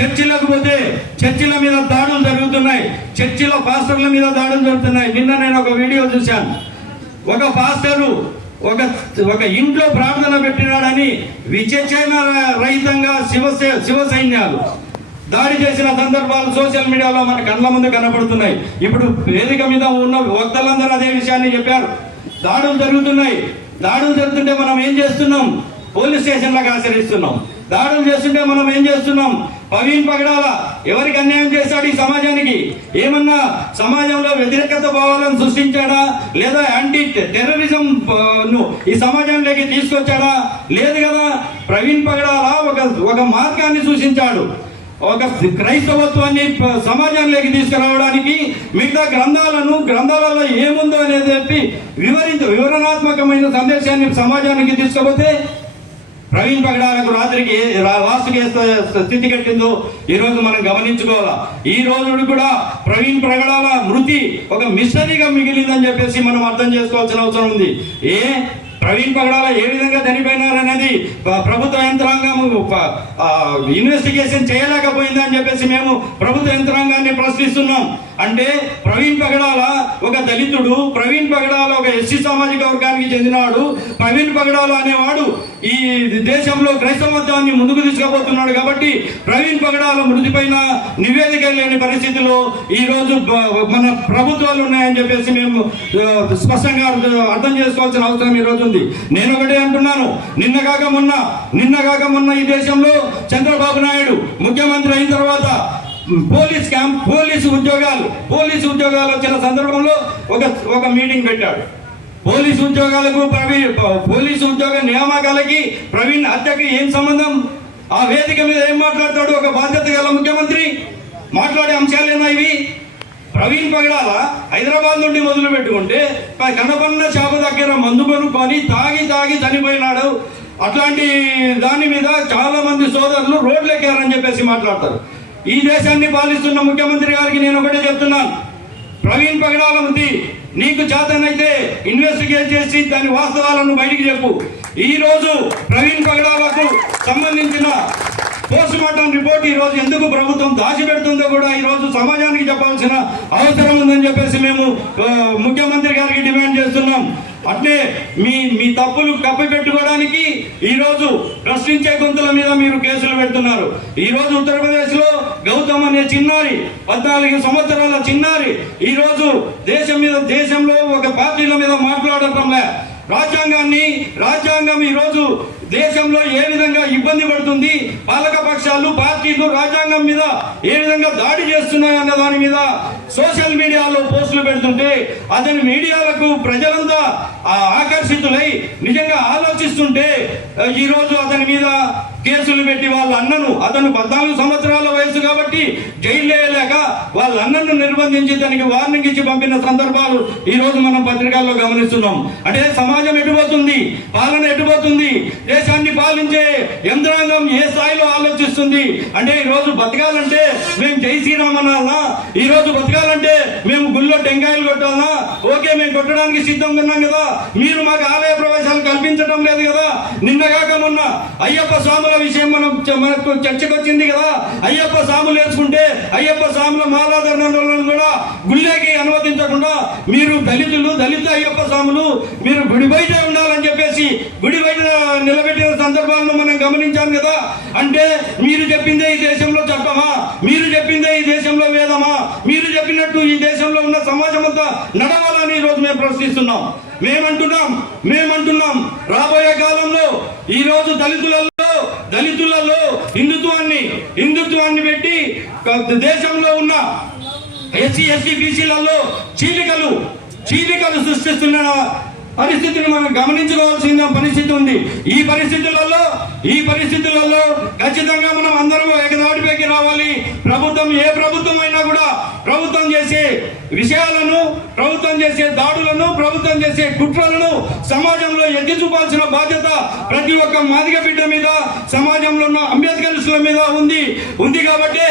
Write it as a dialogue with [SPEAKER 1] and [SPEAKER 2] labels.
[SPEAKER 1] చర్చిలకు పోతే చర్చిల మీద దాడులు జరుగుతున్నాయి. చర్చిలో పాస్టర్ల మీద దాడులు జరుగుతున్నాయి. నిన్న నేను ఒక వీడియో చూశాను. ఒక పాస్టరు ఒక ఒక ఇంట్లో ప్రార్థన పెట్టినాడని విచక్షణ రహితంగా శివ శివ సైన్యాలు దాడి చేసిన సందర్భాలు సోషల్ మీడియాలో మన కళ్ళ ముందు కనపడుతున్నాయి. ఇప్పుడు వేదిక మీద ఉన్న వక్తలందరూ అదే విషయాన్ని చెప్పారు. దాడులు జరుగుతున్నాయి. దాడులు జరుగుతుంటే మనం ఏం చేస్తున్నాం? పోలీస్ స్టేషన్లకు ఆశ్రయిస్తున్నాం. దాడులు చేస్తుంటే మనం ఏం చేస్తున్నాం? పవీన్ పగడాల ఎవరికి అన్యాయం చేశాడు ఈ సమాజానికి? ఏమన్నా సమాజంలో వ్యతిరేకత భావాలను సృష్టించాడా? లేదా యాంటీ టెర్రరిజం ను ఈ సమాజంలోకి తీసుకొచ్చాడా? లేదు కదా ప్రవీణ్ పగడాల ఒక ఒక మార్గాన్ని సూచించాడు. ఒక క్రైస్తవత్వాన్ని సమాజంలోకి తీసుకురావడానికి మిగతా గ్రంథాలను గ్రంథాలలో ఏముందో అనేది చెప్పి వివరించ వివరణాత్మకమైన సందేశాన్ని సమాజానికి తీసుకపోతే ప్రవీణ్ పగడాలకు రాత్రికి రా- లాస్ట్కి స్థితి కట్టిందో ఈ రోజు మనం గమనించుకోవాలా. ఈ రోజు కూడా ప్రవీణ్ ప్రగడాల మృతి ఒక మిషనరీగా మిగిలిందని చెప్పేసి మనం అర్థం చేసుకోవాల్సిన అవసరం ఉంది. ఏ? ప్రవీణ్ పగడాల ఏ విధంగా చనిపోయినారనేది ప్రభుత్వ యంత్రాంగం ఇన్వెస్టిగేషన్ చేయలేకపోయిందని చెప్పేసి మేము ప్రభుత్వ యంత్రాంగాన్ని ప్రశ్నిస్తున్నాం. అంటే ప్రవీణ్ పగడాల దళితుడు ప్రవీణ్ పగడాల ఒక ఎస్సీ సామాజిక వర్గానికి చెందినవాడు ప్రవీణ్ పగడాల అనేవాడు ఈ దేశంలో క్రైస్తవత్వాన్ని ముందుకు తీసుకుపోతున్నాడు కాబట్టి ప్రవీణ్ పగడాల మృతిపైన నివేదిక లేని పరిస్థితిలో ఈ రోజు మన ప్రభుత్వాలు ఉన్నాయని చెప్పేసి మేము స్పష్టంగా అర్థం చేసుకోవాల్సిన అవసరం ఈ రోజు ఉంది. నేను ఒకటే అంటున్నాను. నిన్న కాక మొన్న నిన్న కాక మొన్న ఈ దేశంలో చంద్రబాబు నాయుడు ముఖ్యమంత్రి అయిన తర్వాత పోలీస్ క్యాంప్ పోలీసు ఉద్యోగాలు పోలీసు ఉద్యోగాలు వచ్చిన సందర్భంలో ఒక ఒక మీటింగ్ పెట్టాడు. పోలీసు ఉద్యోగాలకు ప్రవీణ్ పోలీసు ఉద్యోగ నియామకాలకి ప్రవీణ్ హత్యకి ఏం సంబంధం? ఆ వేదిక మీద ఏం మాట్లాడతాడు? ఒక బాధ్యత గల ముఖ్యమంత్రి మాట్లాడే అంశాలేనా ఇవి? ప్రవీణ్ పగడాల హైదరాబాద్ నుండి మొదలు పెట్టుకుంటే కనపన్న చేప దగ్గర మందు కొనుక్కొని తాగి తాగి చనిపోయినాడు. అట్లాంటి దాని మీద చాలా మంది సోదరులు రోడ్లు ఎక్కారని చెప్పేసి మాట్లాడతారు. ఈ దేశాన్ని పాలిస్తున్న ముఖ్యమంత్రి గారికి నేను ఒకటే చెప్తున్నాను. ప్రవీణ్ పగడాల ఉంది నీకు చేతనైతే ఇన్వెస్టిగేట్ చేసి దాని వాస్తవాలను బయటికి చెప్పు. ఈ రోజు ప్రవీణ్ పగడాలకు సంబంధించిన పోస్ట్ మార్టం రిపోర్ట్ ఈ రోజు ఎందుకు ప్రభుత్వం దాచిపెడుతుందో కూడా ఈ రోజు సమాజానికి చెప్పాల్సిన అవసరం ఉందని చెప్పేసి మేము ముఖ్యమంత్రి గారికి డిమాండ్ చేస్తున్నాం. అట్లే మీ మీ తప్పులు కప్పిపెట్టుకోవడానికి ఈరోజు ప్రశ్నించే గొంతుల మీద మీరు కేసులు పెడుతున్నారు. ఈ రోజు ఉత్తరప్రదేశ్లో గౌతమ్ అనే చిన్నారి పద్నాలుగు సంవత్సరాల చిన్నారి ఈ రోజు దేశం మీద దేశంలో ఒక పార్టీల మీద మాట్లాడటంలే రాజ్యాంగాన్ని రాజ్యాంగం ఈ రోజు దేశంలో ఏ విధంగా ఇబ్బంది పడుతుంది పాలక పక్షాలు పార్టీలు రాజ్యాంగం మీద ఏ విధంగా దాడి చేస్తున్నాయి అన్న దాని మీద సోషల్ మీడియాలో పోస్టులు పెడుతుంటే అతని మీడియాలకు ప్రజలంతా ఆకర్షితులై నిజంగా ఆలోచిస్తుంటే ఈరోజు ఈ రోజు అతని మీద కేసులు పెట్టి వాళ్ళ అన్నను అతను పద్నాలుగు సంవత్సరాల వయసు కాబట్టి జైలు వేయలేక వాళ్ళ అన్నను నిర్బంధించి దానికి వార్నింగ్ ఇచ్చి పంపిన సందర్భాలు ఈ రోజు మనం పత్రికల్లో గమనిస్తున్నాం. అంటే సమాజం ఎటుపోతుంది పాలన ఎటుపోతుంది దేశాన్ని పాలించే యంత్రాంగం ఏ స్థాయిలో వస్తుంది. అంటే ఈ రోజు బతకాలంటే మేము జై శ్రీరామ్ అనాలనా ఈ రోజు బతకాలంటే మేము గుళ్ళో టెంకాయలు కొట్టాలనా ఓకే మేము కొట్టడానికి సిద్ధంగా ఉన్నాం కదా. మీరు మాకు ఆలయ ప్రవేశాలు కల్పించడం లేదు కదా. నిన్నగాక మొన్న అయ్యప్ప స్వాముల విషయం మనం మనకు చర్చకు వచ్చింది కదా. అయ్యప్ప స్వాములు వేసుకుంటే అయ్యప్ప స్వాముల మాలాధరణలను కూడా గుళ్ళేకి అనుమతించకుండా మీరు దళితులు దళిత అయ్యప్ప స్వాములు మీరు గుడి బయట ఉండాలని చెప్పేసి గుడి బయట నిలబెట్టిన సందర్భాలను మనం గమనించాం కదా. అంటే మీరు చెప్పిందే ఈ దేశంలో చట్టమా? మీరు చెప్పిందే ఈ దేశంలో వేదమా? మీరు చెప్పినట్టు ఈ దేశంలో ఉన్న సమాజం అంతా నడవాలని ఈ రోజు మేము ప్రశ్నిస్తున్నాం. మేమంటున్నాం మేమంటున్నాం. రాబోయే కాలంలో ఈ రోజు దళితులలో దళితులలో హిందుత్వాన్ని హిందుత్వాన్ని పెట్టి దేశంలో ఉన్న ఎస్సీ ఎస్సీ బీసీలలో చీలికలు చీలికలు సృష్టిస్తున్న పరిస్థితిని మనం గమనించుకోవాల్సిన పరిస్థితి ఉంది. ఈ పరిస్థితులలో ఈ పరిస్థితులలో ఖచ్చితంగా మనం అందరం ఎగదాడిపైకి రావాలి. ప్రభుత్వం ఏ ప్రభుత్వం అయినా కూడా ప్రభుత్వం చేసే విషయాలను ప్రభుత్వం చేసే దాడులను ప్రభుత్వం చేసే కుట్రలను సమాజంలో ఎత్తి చూపాల్సిన బాధ్యత ప్రతి ఒక్క మాదిగ బిడ్డ మీద సమాజంలో ఉన్న అంబేద్కర్ మీద ఉంది. ఉంది కాబట్టి